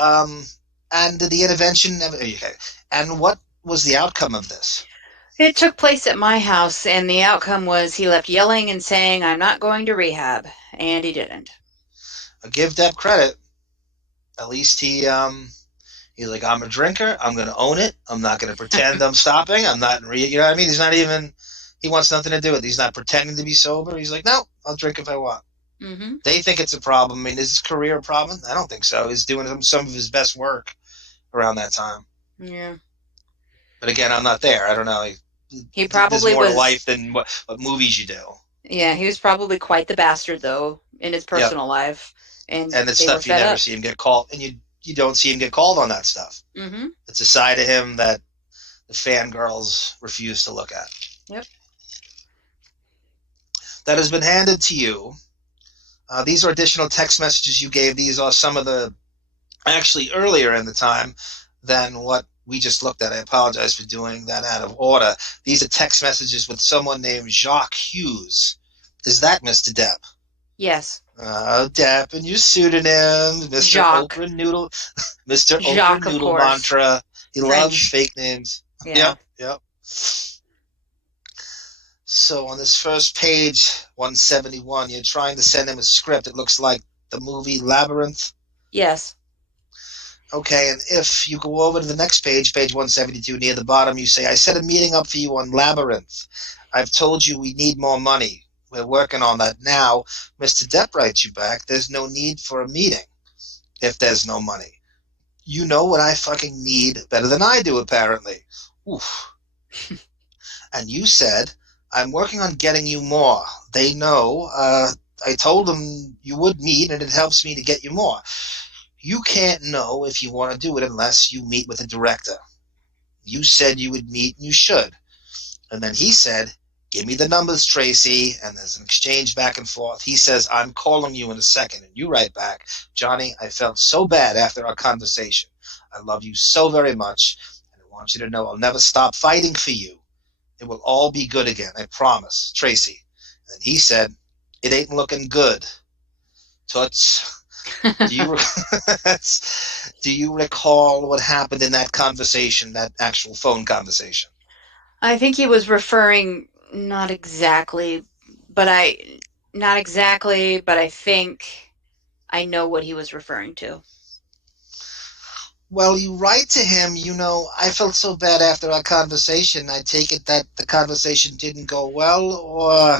And did the intervention never? Okay. And what was the outcome of this? It took place at my house, and the outcome was he left yelling and saying, I'm not going to rehab. And he didn't. I give Depp credit. At least he's like, I'm a drinker. I'm going to own it. I'm not going to pretend I'm stopping. I'm not. You know what I mean? He's not even. He wants nothing to do with it. He's not pretending to be sober. He's like, no, I'll drink if I want. Mm-hmm. They think it's a problem. I mean, is his career a problem? I don't think so. He's doing some of his best work around that time. Yeah. But again, I'm not there. I don't know. He There's probably more to was. life than what movies you do. Yeah, he was probably quite the bastard, though, in his Yep. personal life. And And it's they were stuff you fed never up. see him get called, and you don't see him get called on that stuff. Mm-hmm. It's a side of him that the fangirls refuse to look at. Yep. That has been handed to you. These are additional text messages you gave. These are some of the, actually earlier in the time than what we just looked at. I apologize for doing that out of order. These are text messages with someone named Jacques Hughes. Is that Mr. Depp? Yes. Depp and your pseudonym, Mr. Jacques. Oprah Noodle, Mr. Jacques, Oprah of Noodle course. Mantra. He loves French. fake names. Yeah. Yep. So on this first page, 171, you're trying to send him a script. It looks like the movie Labyrinth. Yes. Okay, and if you go over to the next page, page 172, near the bottom, you say, I set a meeting up for you on Labyrinth. I've told you we need more money. We're working on that now. Mr. Depp writes you back, there's no need for a meeting if there's no money. You know what I fucking need better than I do, apparently. Oof. And you said, I'm working on getting you more. They know. I told them you would meet, and it helps me to get you more. You can't know if you want to do it unless you meet with a director. You said you would meet, and you should. And then he said, give me the numbers, Tracey, and there's an exchange back and forth. He says, I'm calling you in a second. And you write back, Johnny, I felt so bad after our conversation. I love you so very much, and I want you to know I'll never stop fighting for you. It will all be good again, I promise, Tracey. And he said, it ain't looking good. Toots, do you do you recall what happened in that conversation, that actual phone conversation? I think he was referring not exactly, but I think I know what he was referring to. Well, you write to him, I felt so bad after our conversation. I take it that the conversation didn't go well, or